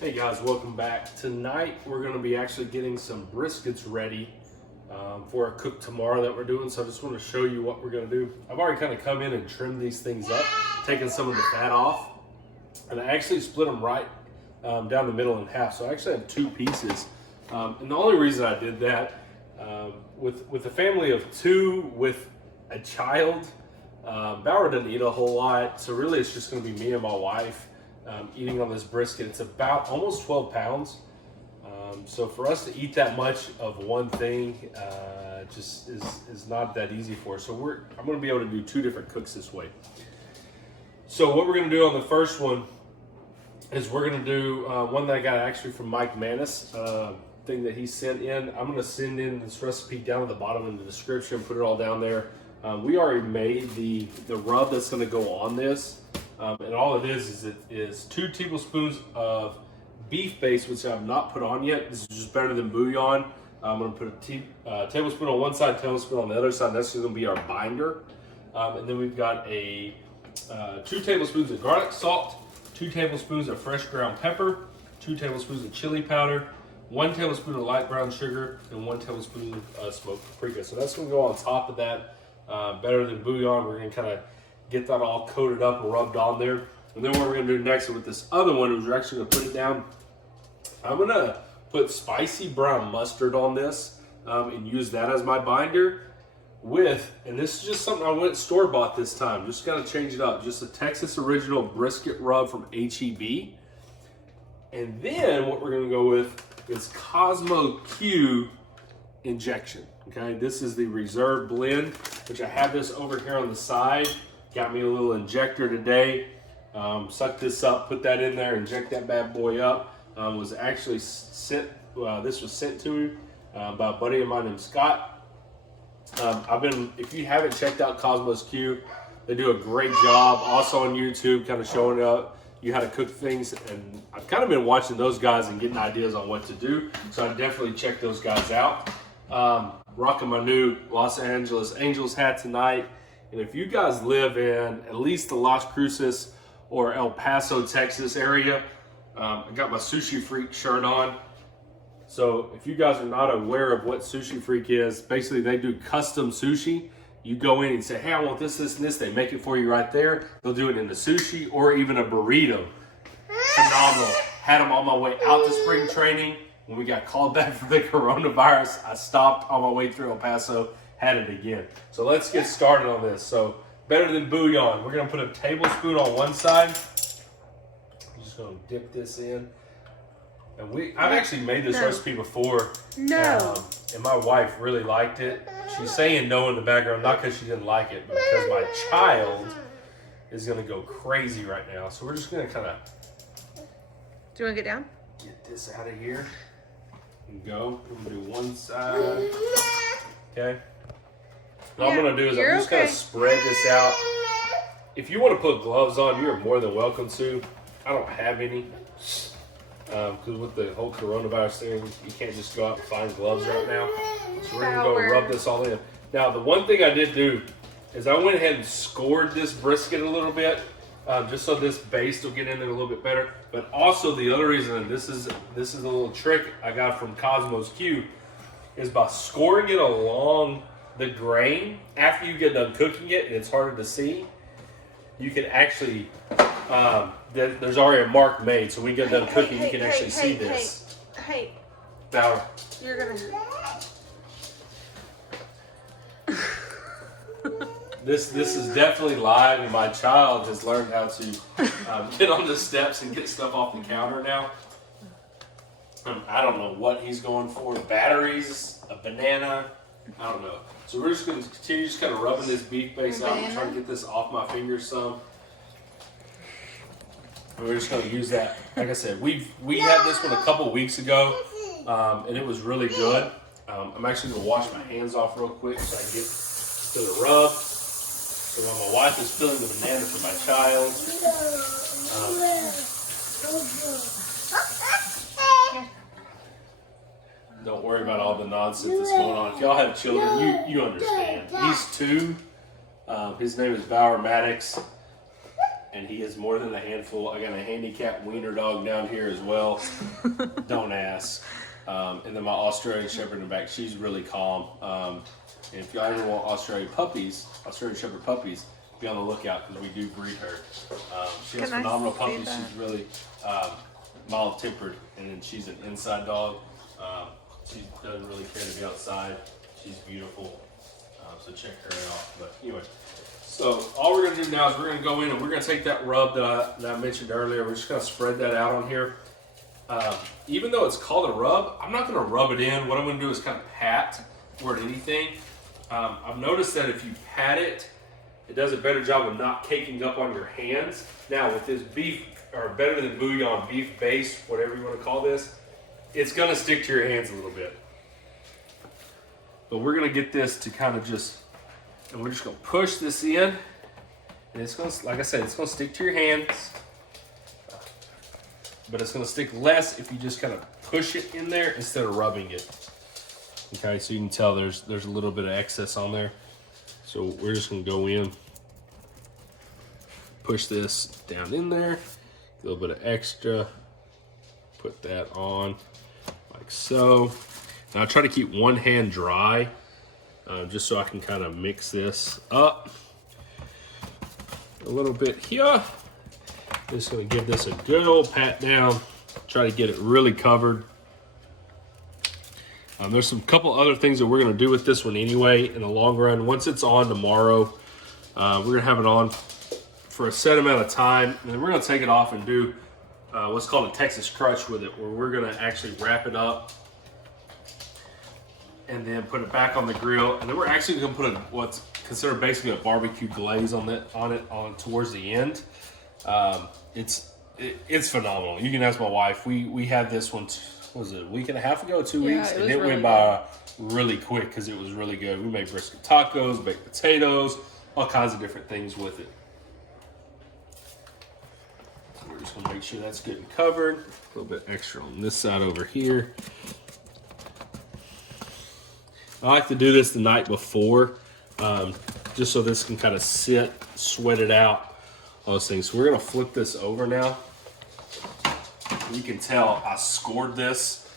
Hey guys, welcome back. Tonight we're going to be actually getting some briskets ready for a cook tomorrow that we're doing. So I just want to show you what we're going to do. I've already kind of come in and trimmed these things up, taken some of the fat off, and I actually split them right down the middle in half. So I actually have two pieces. And the only reason I did that, with a family of two with a child, Bauer doesn't eat a whole lot. So really it's just going to be me and my wife eating on this brisket. It's about almost 12 pounds. So for us to eat that much of one thing just is not that easy for us. So I'm going to be able to do two different cooks this way. So what we're going to do on the first one is we're going to do one that I got actually from Mike Manis, thing that he sent in. I'm going to send in this recipe down at the bottom in the description, put it all down there. We already made the rub that's going to go on this. And all it is 2 tablespoons of beef base, which I've not put on yet. This is just better than bouillon. I'm going to put a tablespoon on one side, tablespoon on the other side. That's going to be our binder. And then we've got 2 tablespoons of garlic salt, 2 tablespoons of fresh ground pepper, 2 tablespoons of chili powder, 1 tablespoon of light brown sugar, and 1 tablespoon of smoked paprika. So that's going to go on top of that. Better than bouillon. We're going to kind of get that all coated up and rubbed on there. And then what we're going to do next with this other one is we're actually going to put it down. I'm going to put spicy brown mustard on this and use that as my binder with, and this is just something I went store-bought this time, just got to change it up, just a Texas Original Brisket Rub from HEB. And then what we're going to go with is Kosmos Q injection. Okay, this is the reserve blend, which I have this over here on the side. Got me a little injector today. Suck this up, put that in there, inject that bad boy up. Was actually sent, this was sent to me by a buddy of mine named Scott. If you haven't checked out Kosmos Q, they do a great job. Also on YouTube, kind of showing up you how to cook things. And I've kind of been watching those guys and getting ideas on what to do. So I definitely check those guys out. Rocking my new Los Angeles Angels hat tonight. And if you guys live in at least the Las Cruces or El Paso, Texas area, I got my Sushi Freak shirt on. So if you guys are not aware of what Sushi Freak is, basically they do custom sushi. You go in and say, hey, I want this, this, and this. They make it for you right there. They'll do it in the sushi or even a burrito. Phenomenal. Had them on my way out to spring training. When we got called back for the coronavirus, I stopped on my way through El Paso, had it again. So let's get started on this. So better than bouillon. We're gonna put a tablespoon on one side. I'm just gonna dip this in. And I've actually made this recipe before. And my wife really liked it. She's saying no in the background, not because she didn't like it, but because my child is gonna go crazy right now. So we're just gonna kind of. Do you want to get down? Get this out of here. And go. I'm gonna do one side. Okay. What I'm gonna do is I'm just gonna spread this out. If you want to put gloves on, you're more than welcome to. I don't have any. Because with the whole coronavirus thing, you can't just go out and find gloves right now. So we're gonna go rub this all in. Now, the one thing I did do is I went ahead and scored this brisket a little bit, just so this base will get in there a little bit better. But also the other reason, and this is a little trick I got from Kosmos Q, is by scoring it along the grain after you get done cooking it, and it's harder to see. You can actually. There's already a mark made, so when you get done cooking, you can actually see this. Hey, Now, you're gonna. this is definitely live, and my child has learned how to get on the steps and get stuff off the counter now. I don't know what he's going for. Batteries, a banana, I don't know. So we're just going to continue just kind of rubbing this beef base out and trying to get this off my fingers some. We're just going to use that. Like I said, we had this one a couple weeks ago, and it was really good. I'm actually going to wash my hands off real quick so I can get to the rub. So while my wife is peeling the banana for my child. Don't worry about all the nonsense that's going on. If y'all have children, you understand. He's 2. His name is Bauer Maddox. and he is more than a handful. I got a handicap wiener dog down here as well. Don't ask. And then my Australian Shepherd in the back. She's really calm. And if y'all ever want Australian Shepherd puppies, be on the lookout because we do breed her. She has phenomenal puppies. She's really mild-tempered, and then she's an inside dog. She doesn't really care to be outside. She's beautiful. So check her out. But anyway, so all we're gonna do now is we're gonna go in and we're gonna take that rub that I mentioned earlier. We're just gonna spread that out on here. Even though it's called a rub, I'm not gonna rub it in. What I'm gonna do is kind of pat more than anything. I've noticed that if you pat it, it does a better job of not caking up on your hands. Now with this beef, or better than bouillon beef base, whatever you want to call this, it's gonna stick to your hands a little bit. But we're gonna get this to kind of just, and we're just gonna push this in, and it's gonna, like I said, it's gonna stick to your hands, but it's gonna stick less if you just kind of push it in there instead of rubbing it. Okay, so you can tell there's a little bit of excess on there. So we're just gonna go in, push this down in there, a little bit of extra, put that on like so. Now I try to keep one hand dry, just so I can kind of mix this up a little bit here. Just gonna give this a good old pat down, try to get it really covered. There's some couple other things that we're gonna do with this one anyway in the long run. Once it's on tomorrow, we're gonna have it on for a set amount of time, and then we're gonna take it off and do what's called a Texas Crutch with it, where we're gonna actually wrap it up and then put it back on the grill, and then we're actually gonna put what's considered basically a barbecue glaze on it towards the end. It's phenomenal. You can ask my wife. We had this one. Was it a week and a half ago, 2 weeks? And it went by really quick because it was really good. We made brisket tacos, baked potatoes, all kinds of different things with it. So we're just gonna make sure that's good and covered. A little bit extra on this side over here. I like to do this the night before, just so this can kind of sit, sweat it out, all those things. So we're gonna flip this over now. You can tell I scored this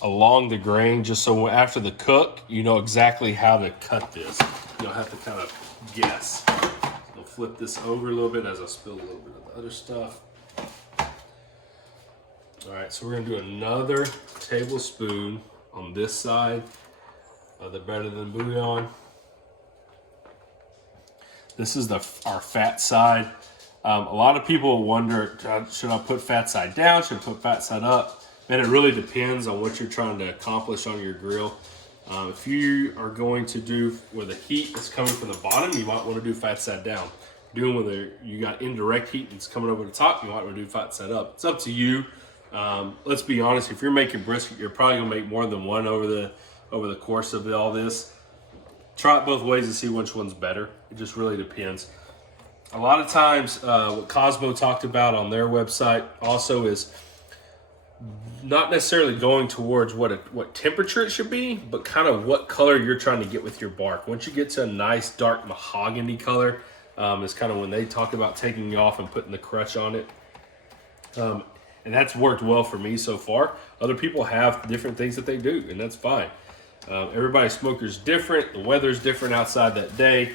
along the grain just so after the cook, you know exactly how to cut this. You don't have to kind of guess. I'll flip this over a little bit as I spill a little bit of the other stuff. All right, so we're gonna do another tablespoon on this side of the better than bouillon. This is our fat side. A lot of people wonder, should I put fat side down? Should I put fat side up? And it really depends on what you're trying to accomplish on your grill. If you are going to do where the heat is coming from the bottom, you might want to do fat side down. Doing where you got indirect heat and it's coming over the top, you might want to do fat side up. It's up to you. Let's be honest, if you're making brisket, you're probably gonna make more than one over the course of all this. Try it both ways and see which one's better. It just really depends. A lot of times, what Cosmo talked about on their website also is not necessarily going towards what temperature it should be, but kind of what color you're trying to get with your bark. Once you get to a nice dark mahogany color, is kind of when they talk about taking it off and putting the crutch on it. And that's worked well for me so far. Other people have different things that they do, and that's fine. Everybody's smoker's different. The weather's different outside that day.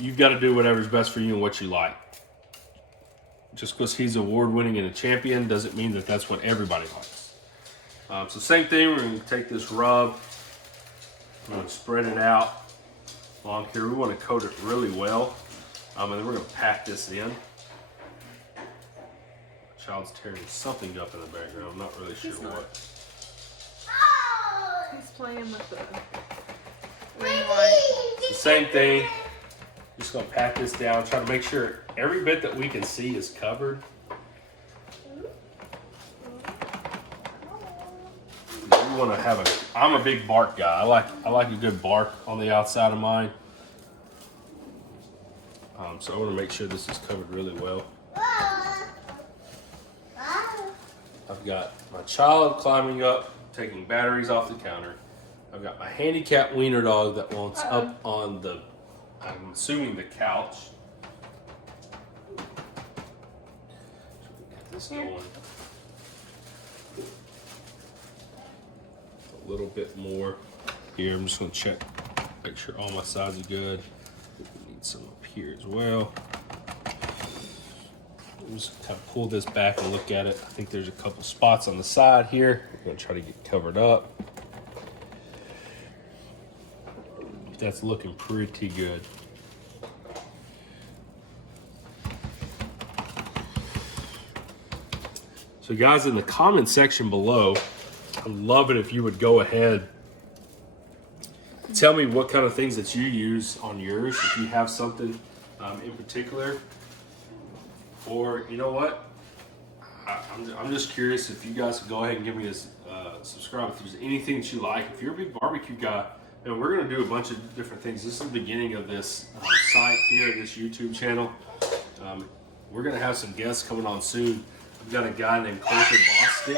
You've got to do whatever's best for you and what you like. Just because he's award-winning and a champion doesn't mean that that's what everybody likes. So same thing, we're going to take this rub, we're going to spread it out along here. We want to coat it really well, and then we're going to pat this in. Child's tearing something up in the background. I'm not really sure what. He's playing with the ring light. The same thing. Just gonna pat this down, try to make sure every bit that we can see is covered. We want to have I'm a big bark guy. I like a good bark on the outside of mine. So I want to make sure this is covered really well. I've got my child climbing up, taking batteries off the counter. I've got my handicapped wiener dog that wants up on the, I'm assuming the couch. this going. A little bit more here. I'm just gonna check, make sure all my sides are good. We need some up here as well. I'm just kind of pull this back and look at it. I think there's a couple spots on the side here. I'm gonna try to get covered up. That's looking pretty good. So guys, in the comment section below, I'd love it if you would go ahead, tell me what kind of things that you use on yours, if you have something in particular. Or, you know what, I'm just curious if you guys could go ahead and give me a subscribe if there's anything that you like. If you're a big barbecue guy, and we're going to do a bunch of different things. This is the beginning of this site here, this YouTube channel. We're going to have some guests coming on soon. We've got a guy named Coulter Bostic.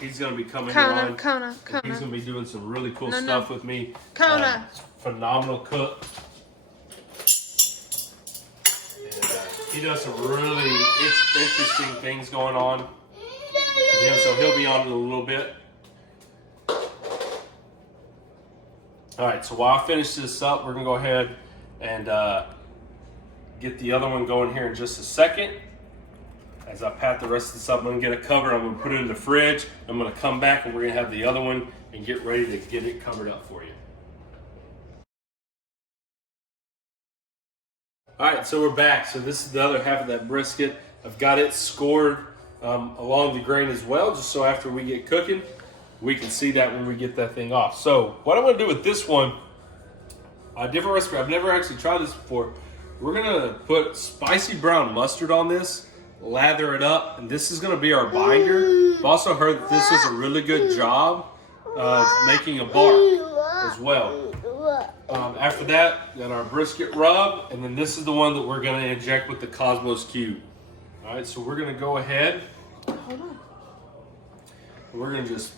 He's going to be coming on. Kona. He's going to be doing some really cool stuff with me. Kona. Phenomenal cook. And, he does some really interesting things going on. Yeah, so he'll be on in a little bit. All right, so while I finish this up, we're gonna go ahead and get the other one going here in just a second. As I pat the rest of this up, I'm gonna get it covered. I'm gonna put it in the fridge. I'm gonna come back and we're gonna have the other one and get ready to get it covered up for you. All right, so we're back. So this is the other half of that brisket. I've got it scored along the grain as well, just so after we get cooking, we can see that when we get that thing off. So what I'm gonna do with this one, a different recipe, I've never actually tried this before. We're gonna put spicy brown mustard on this, lather it up, and this is gonna be our binder. I've also heard that this does a really good job of making a bark as well. After that, got our brisket rub, and then this is the one that we're gonna inject with the Kosmos Q. All right, so we're gonna go ahead. Hold on. We're gonna just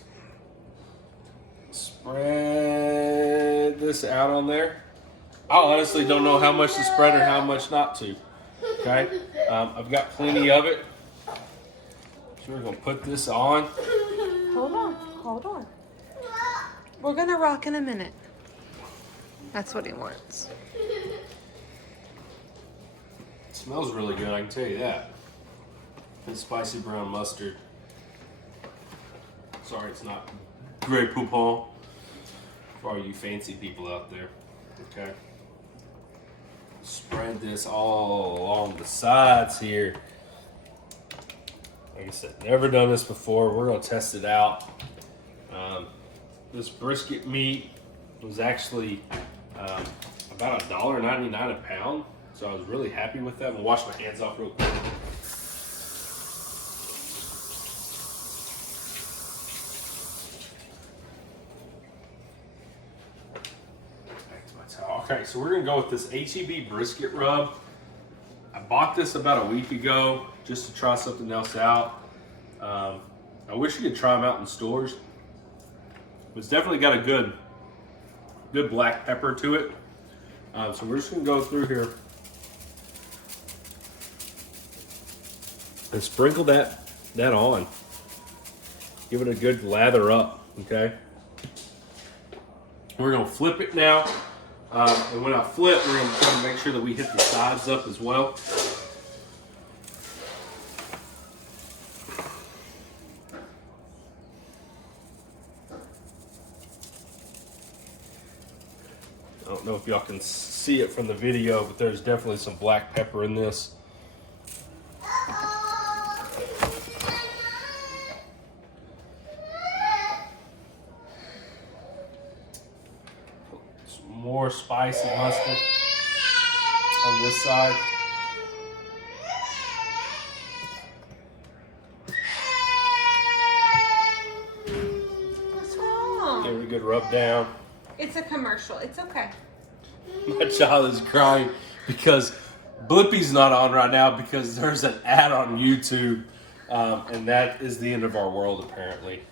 spread this out on there. I honestly don't know how much to spread or how much not to. Okay, I've got plenty of it. So we're gonna put this on. Hold on. We're gonna rock in a minute. That's what he wants. It smells really good, I can tell you that. The spicy brown mustard. Sorry, it's not Grey Poupon for all you fancy people out there. Okay. Spread this all along the sides here. Like I said, never done this before. We're gonna test it out. This brisket meat was actually about $1.99 a pound. So I was really happy with that. I'm gonna wash my hands off real quick. Okay, so we're gonna go with this HEB Brisket Rub. I bought this about a week ago just to try something else out. I wish you could try them out in stores. It's definitely got a good black pepper to it. So we're just gonna go through here and sprinkle that on. Give it a good lather up, okay? We're gonna flip it now. And when I flip, we're going to try to make sure that we hit the sides up as well. I don't know if y'all can see it from the video, but there's definitely some black pepper in this. More spicy mustard on this side. What's wrong? Give it a good rub down. It's a commercial. It's okay. My child is crying because Blippi's not on right now because there's an ad on YouTube, and that is the end of our world apparently,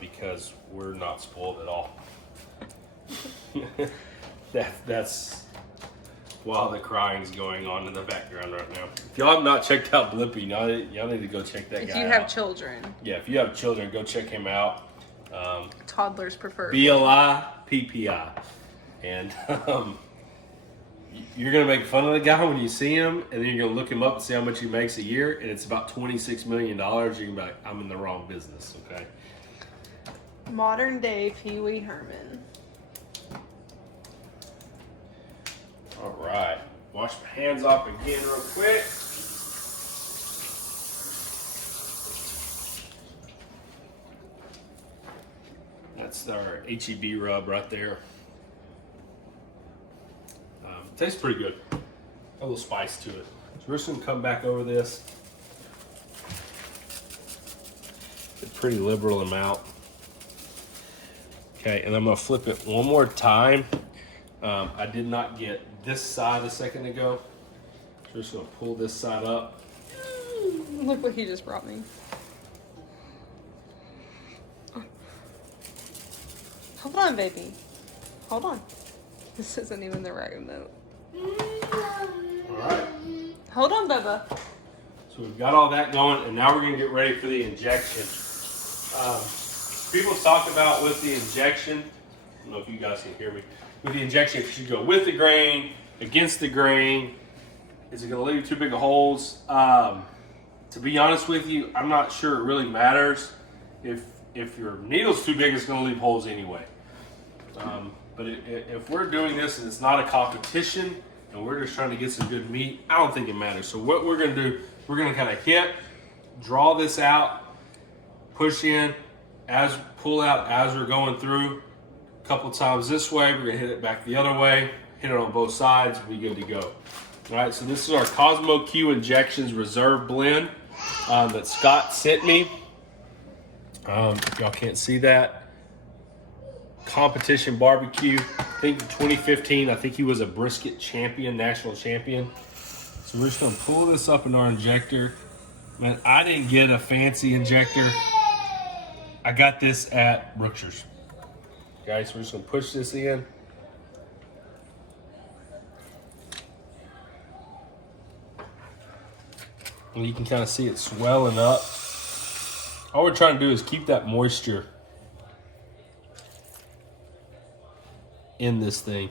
because we're not spoiled at all. while the crying's going on in the background right now. If y'all have not checked out Blippy, y'all need to go check that guy out. If you have children. Yeah, if you have children, go check him out. Toddlers prefer. BLIPPI. And you're going to make fun of the guy when you see him, and then you're going to look him up and see how much he makes a year, and it's about $26 million. You're going to be like, I'm in the wrong business, okay? Modern day Pee Wee Herman. All right. Wash my hands off again real quick. That's our HEB rub right there. Tastes pretty good. A little spice to it. So we're just gonna come back over this. A pretty liberal amount. Okay, and I'm gonna flip it one more time. I did not get this side a second ago. So we're just gonna pull this side up. Look what he just brought me. Hold on, baby. Hold on. This isn't even the right remote. All right. Hold on, Bubba. So we've got all that going, and now we're gonna get ready for the injection. People talk about with the injection, I don't know if you guys can hear me, with the injection, if you should go with the grain, against the grain, is it gonna leave too big of holes? To be honest with you, I'm not sure it really matters. If your needle's too big, it's gonna leave holes anyway. But if we're doing this and it's not a competition and we're just trying to get some good meat, I don't think it matters. So what we're gonna do, we're gonna kind of draw this out, push in, pull out as we're going through. A couple times this way, we're gonna hit it back the other way, hit it on both sides, be good to go. All right, so this is our Kosmos Q Injections Reserve Blend that Scott sent me. If y'all can't see that. Competition barbecue, I think in 2015, I think he was a brisket champion, national champion. So we're just gonna pull this up in our injector. Man, I didn't get a fancy injector. I got this at Brookshire's. Okay, so we're just gonna push this in. And you can kind of see it swelling up. All we're trying to do is keep that moisture in this thing.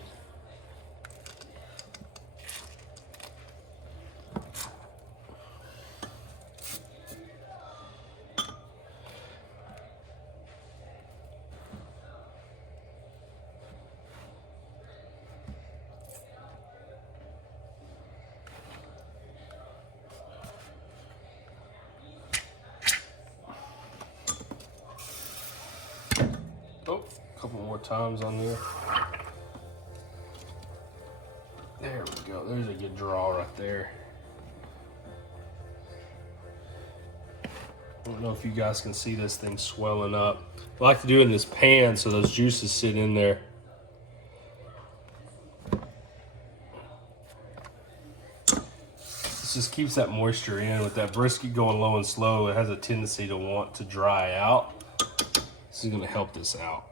Oh, a couple more times on there. There we go. There's a good draw right there. I don't know if you guys can see this thing swelling up. I like to do it in this pan so those juices sit in there. This just keeps that moisture in. With that brisket going low and slow, it has a tendency to want to dry out. This is going to help this out.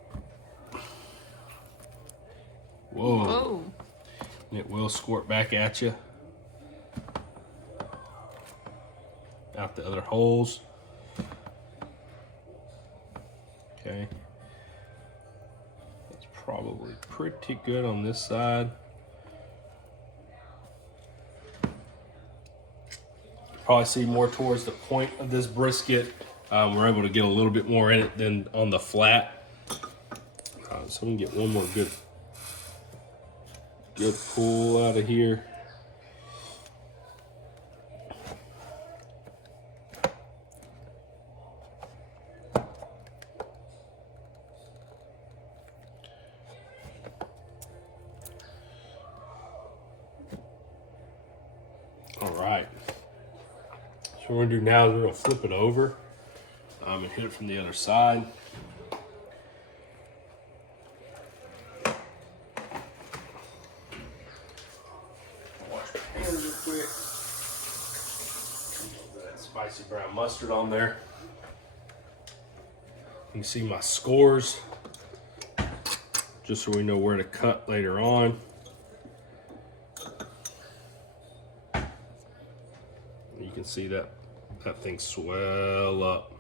Whoa. Whoa. It will squirt back at you. Out the other holes. Okay. That's probably pretty good on this side. Probably see more towards the point of this brisket. We're able to get a little bit more in it than on the flat. So we can get one more good pull out of here. All right. So what we're gonna do now is we're gonna flip it over and hit it from the other side. Spicy brown mustard on there. You can see my scores, just so we know where to cut later on. see that thing swell up.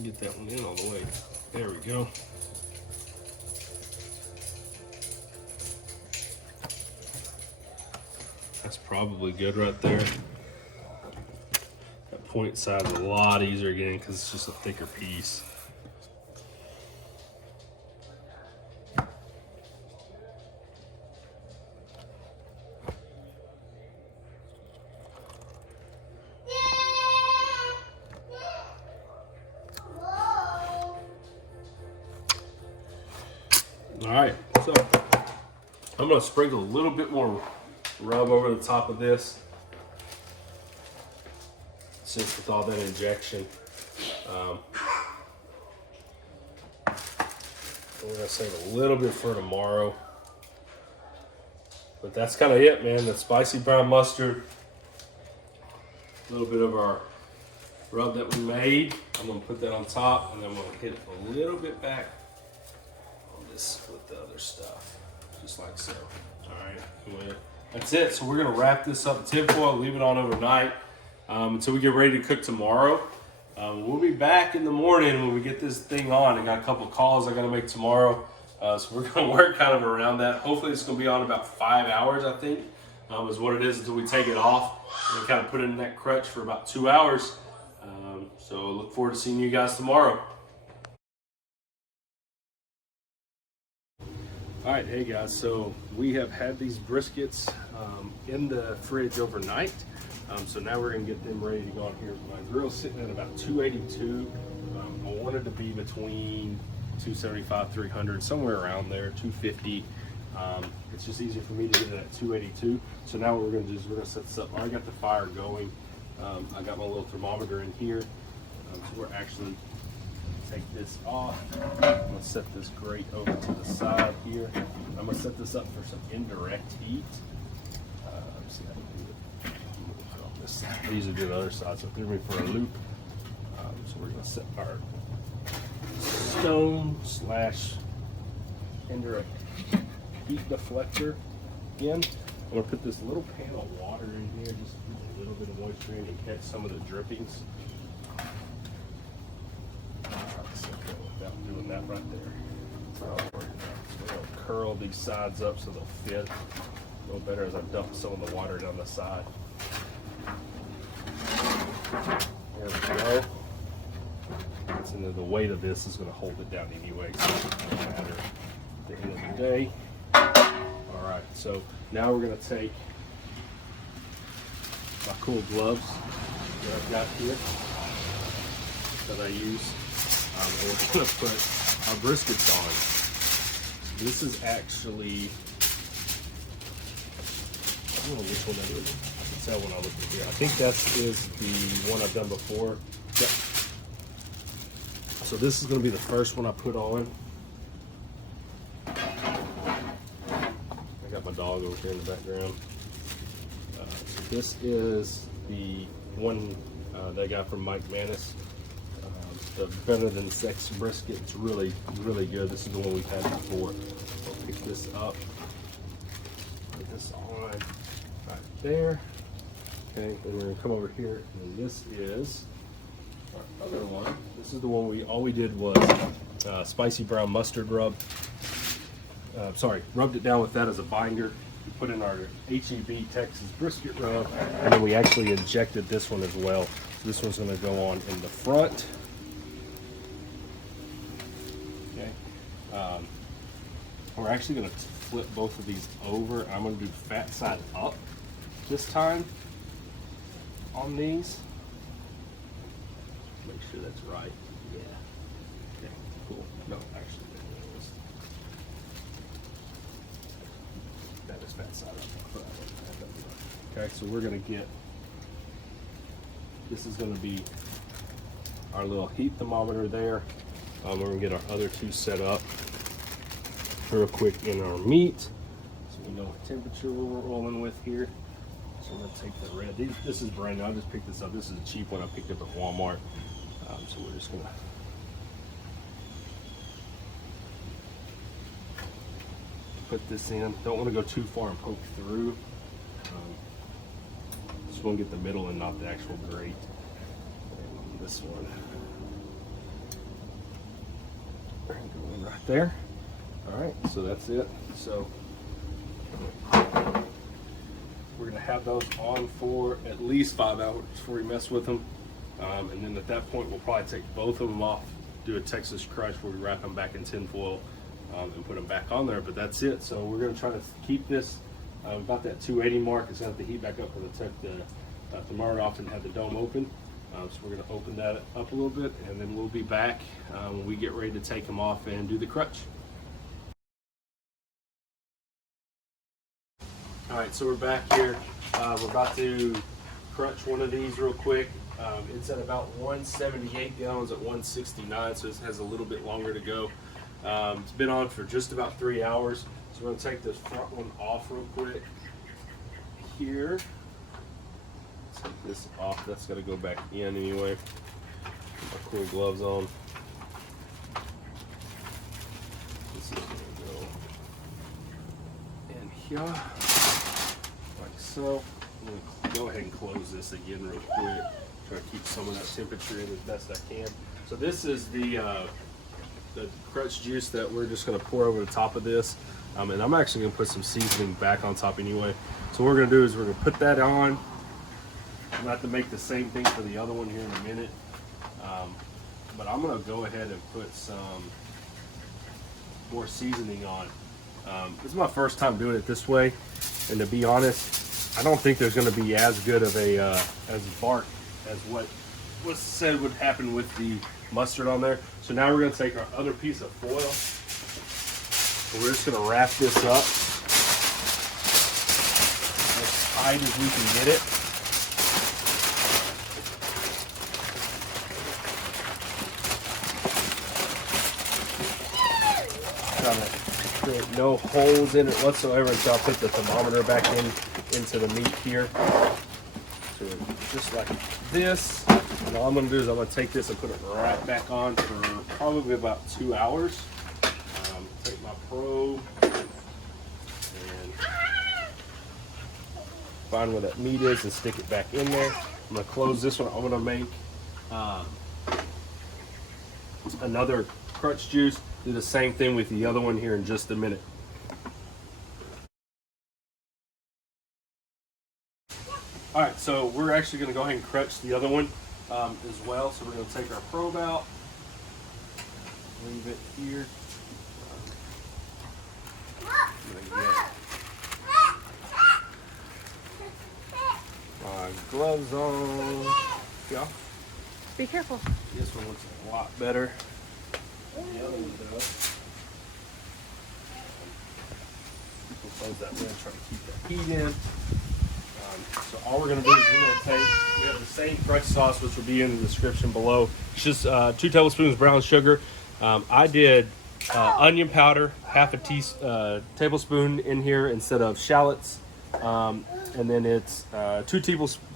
Get that one in all the way. There we go. That's probably good right there. That point side's a lot easier again because it's just a thicker piece. All right, so I'm gonna sprinkle a little bit more rub over the top of this, since with all that injection. We're gonna save a little bit for tomorrow. But that's kind of it, man. The spicy brown mustard, a little bit of our rub that we made. I'm gonna put that on top, and then we'll hit it a little bit back with the other stuff, just like so. All right, well, that's it. So we're gonna wrap this up in tinfoil, leave it on overnight until we get ready to cook tomorrow. We'll be back in the morning when we get this thing on. I got a couple of calls I gotta make tomorrow, so we're gonna work kind of around that. Hopefully it's gonna be on about 5 hours, I think, is what it is until we take it off and kind of put it in that crutch for about 2 hours. So look forward to seeing you guys tomorrow. All right, hey guys, so we have had these briskets in the fridge overnight. So now we're gonna get them ready to go on here. My grill's sitting at about 282. I wanted to be between 275, 300, somewhere around there, 250. It's just easier for me to get it at 282. So now what we're gonna do is we're gonna set this up. I got the fire going. I got my little thermometer in here. So we're actually take this off. I'm gonna set this grate over to the side here. I'm gonna set this up for some indirect heat. See how I do it. On this side. I usually do the other side, so it threw me for a loop. So we're gonna set our stone / indirect heat deflector in. I'm gonna put this little pan of water in here, just a little bit of moisture in and catch some of the drippings. Without doing that right there. So I'll curl these sides up so they'll fit a little better as I dump some of the water down the side. There we go. And the weight of this is going to hold it down anyway, so it doesn't matter at the end of the day. All right, so now we're going to take my cool gloves that I've got here that I use. And we're going to put our briskets on. This is actually, I don't know which one that is. I can tell when I look at here. I think that is the one I've done before. Yep. So this is going to be the first one I put on. I got my dog over here in the background. So this is the one that I got from Mike Manis. The Better Than Sex brisket. It's really, really good. This is the one we've had before. I'll pick this up. Put this on right there. Okay, then we're gonna come over here, and this is our other one. This is the one all we did was spicy brown mustard rub. Rubbed it down with that as a binder. We put in our HEB Texas Brisket Rub, and then we actually injected this one as well. So this one's gonna go on in the front. We're actually going to flip both of these over. I'm going to do fat side up this time on these. Make sure that's right. Yeah. Okay, cool. No, actually, this fat side up. Okay, so we're gonna get, this is gonna be our little heat thermometer there. We're gonna get our other two set up real quick in our meat, so we know what temperature we're rolling with here. So we're gonna take the red. This is brand new. I just picked this up. This is a cheap one I picked up at Walmart. So we're just gonna put this in. Don't want to go too far and poke through. Just want to get the middle and not the actual grate. And this one. Go in right there. All right, so that's it. So we're gonna have those on for at least 5 hours before we mess with them. And then at that point, we'll probably take both of them off, do a Texas Crutch where we wrap them back in tin foil and put them back on there, but that's it. So we're gonna try to keep this about that 280 mark. It's gonna have to heat back up for the thermometer off and have the dome open. So we're gonna open that up a little bit, and then we'll be back when we get ready to take them off and do the Crutch. All right, so we're back here. We're about to crunch one of these real quick. It's at about 178, the other one's at 169, so it has a little bit longer to go. It's been on for just about 3 hours. So we're gonna take this front one off real quick here. Take this off, that's gotta go back in anyway. Put my cool gloves on. This is gonna go in here, like so. I'm gonna go ahead and close this again real quick. Try to keep some of that temperature in as best I can. So this is the Crutch juice that we're just gonna pour over the top of this. And I'm actually gonna put some seasoning back on top anyway. So what we're gonna do is we're gonna put that on. I'm gonna have to make the same thing for the other one here in a minute. But I'm gonna go ahead and put some more seasoning on. This is my first time doing it this way. And to be honest, I don't think there's gonna be as good of a as bark as what was said would happen with the mustard on there. So now we're gonna take our other piece of foil. So we're just gonna wrap this up as tight as we can get it. Trying to create no holes in it whatsoever until I put the thermometer back into the meat here. So just like this. And all I'm gonna do is I'm gonna take this and put it right back on for probably about 2 hours. Take my probe and find where that meat is and stick it back in there. I'm gonna close this one. I'm gonna make another Crutch juice. Do the same thing with the other one here in just a minute. All right, so we're actually gonna go ahead and crutch the other one as well. So we're gonna take our probe out, leave it here. My gloves on. Yeah. Be careful. This one looks a lot better than the other one does. We'll close that lid, try to keep that heat in. So all we're going to do is we're going to take, we have the same Crutch sauce, which will be in the description below. It's just 2 tablespoons brown sugar. I did onion powder, half a tablespoon in here instead of shallots. And then it's 2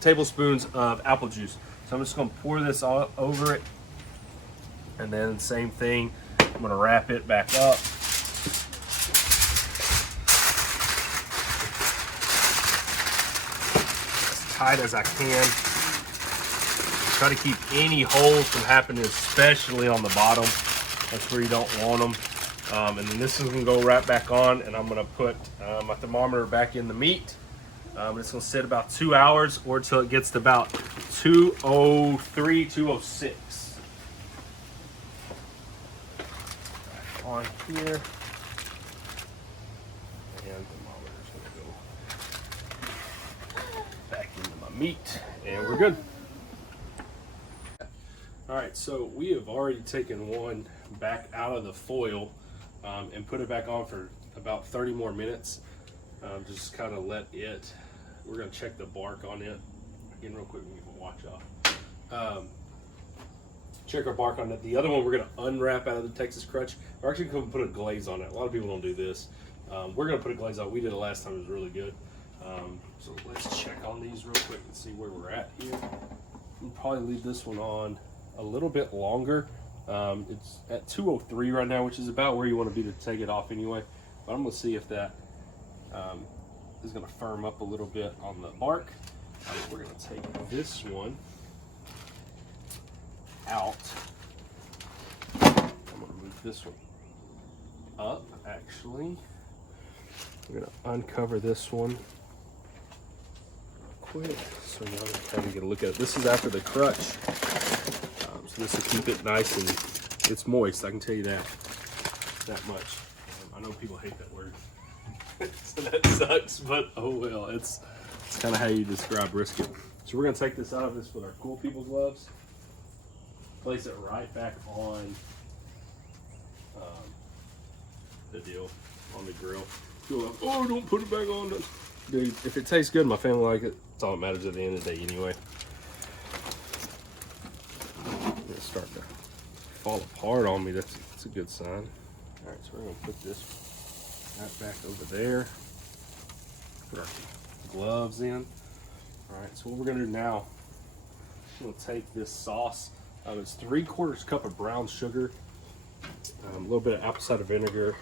tablespoons of apple juice. So I'm just going to pour this all over it. And then same thing, I'm going to wrap it back up. Tight as I can. Try to keep any holes from happening, especially on the bottom. That's where you don't want them. And then this is gonna go right back on, and I'm gonna put my thermometer back in the meat. It's gonna sit about 2 hours or till it gets to about 203, 206. Back on here. And thermometer's gonna go back into my meat, and we're good. All right, so we have already taken one back out of the foil and put it back on for about 30 more minutes. Just kind of let it, we're gonna check the bark on it. Again, real quick, we can watch off. Check our bark on it. The other one we're gonna unwrap out of the Texas Crutch. We're actually gonna put a glaze on it. A lot of people don't do this. We're gonna put a glaze on. We did it last time, it was really good. So let's check on these real quick and see where we're at here. We'll probably leave this one on a little bit longer. It's at 203 right now, which is about where you want to be to take it off anyway. But I'm gonna see if that is gonna firm up a little bit on the bark. We're gonna take this one out. I'm gonna move this one up, actually. We're gonna uncover this one real quick so y'all can kind of get a look at it. This is after the Crutch. So this will keep it nice and it's moist, I can tell you that much. I know people hate that word. So that sucks, but oh well, it's kind of how you describe brisket. So we're gonna take this out of this with our Cool People gloves, place it right back on the deal, on the grill. People are like, oh, don't put it back on. Dude, if it tastes good, my family like it, that's all that matters at the end of the day anyway. It's starting to fall apart on me. That's a good sign. All right, so we're gonna put this right back over there. Put our gloves in. All right, so what we're gonna do now, we'll take this sauce. It's 3/4 cup of brown sugar, a little bit of apple cider vinegar,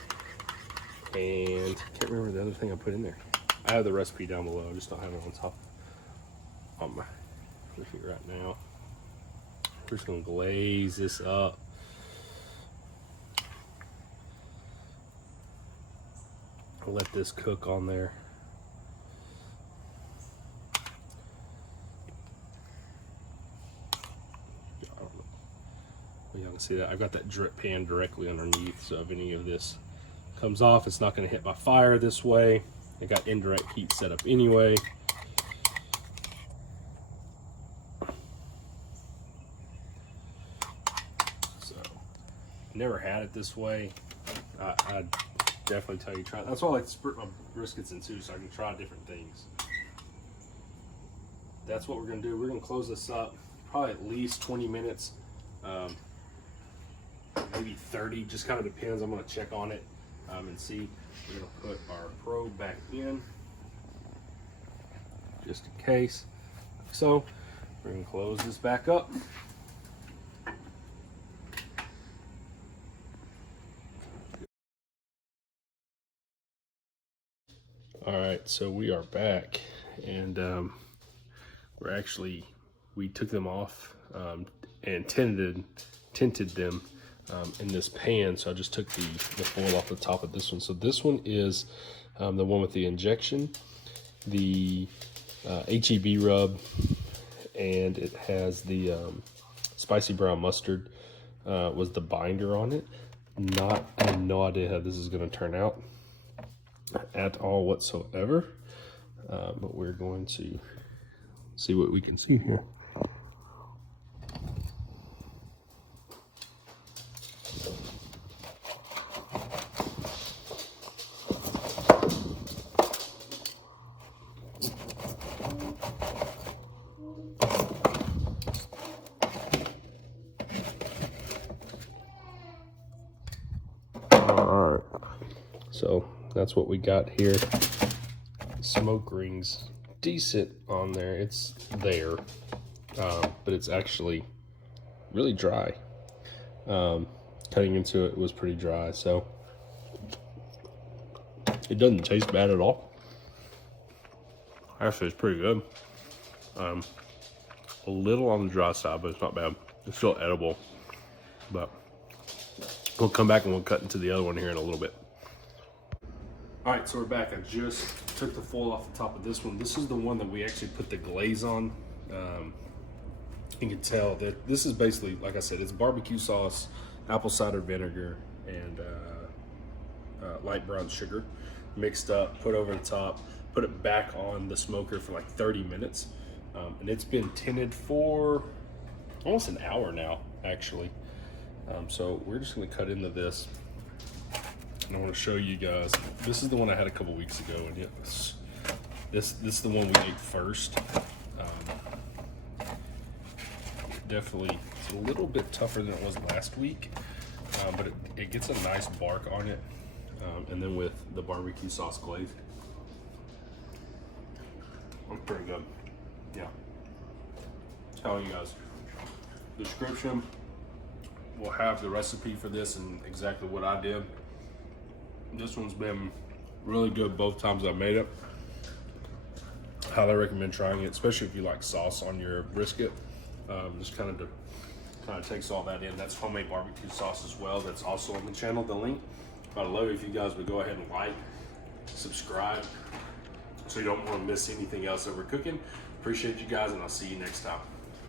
and I can't remember the other thing I put in there. I have the recipe down below, I just don't have it on top on my here right now. We're just gonna glaze this up. I'll let this cook on there. Y'all can see that I've got that drip pan directly underneath, so if any of this comes off, it's not going to hit my fire this way. I got indirect heat set up anyway. So never had it this way. I'd definitely tell you try it. That's why I like to split my briskets in two, so I can try different things. That's what we're going to do. We're going to close this up probably at least 20 minutes. Maybe 30, just kind of depends. I'm going to check on it and see. We're going to put our probe back in just in case. So we're going to close this back up. All right, so we are back, and we took them off and tinted them in this pan. So I just took the foil off the top of this one. So this one is the one with the injection, the HEB rub, and it has the spicy brown mustard was the binder on it. I have no idea how this is going to turn out at all whatsoever, but we're going to see what we can see here. All right, so that's what we got here. Smoke rings, decent on there. It's there, but it's actually really dry. Cutting into it was pretty dry, so it doesn't taste bad at all. Actually, it's pretty good. A little on the dry side, but it's not bad. It's still edible, but we'll come back and we'll cut into the other one here in a little bit. All right, so we're back. I just took the foil off the top of this one. This is the one that we actually put the glaze on. You can tell that this is basically, like I said, it's barbecue sauce, apple cider vinegar, and light brown sugar mixed up, put over the top, put it back on the smoker for like 30 minutes. And it's been tinted for almost an hour now, actually. So we're just gonna cut into this. And I want to show you guys. This is the one I had a couple weeks ago, and this is the one we ate first. Definitely, it's a little bit tougher than it was last week, but it gets a nice bark on it. And then with the barbecue sauce glaze, it's pretty good. Yeah. Telling you guys, description will have the recipe for this and exactly what I did. This one's been really good both times I made it. Highly recommend trying it, especially if you like sauce on your brisket. Just kind of takes all that in. That's homemade barbecue sauce as well. That's also on the channel, the link. I'd love it if you guys would go ahead and like, subscribe, so you don't want to miss anything else that we're cooking. Appreciate you guys, and I'll see you next time.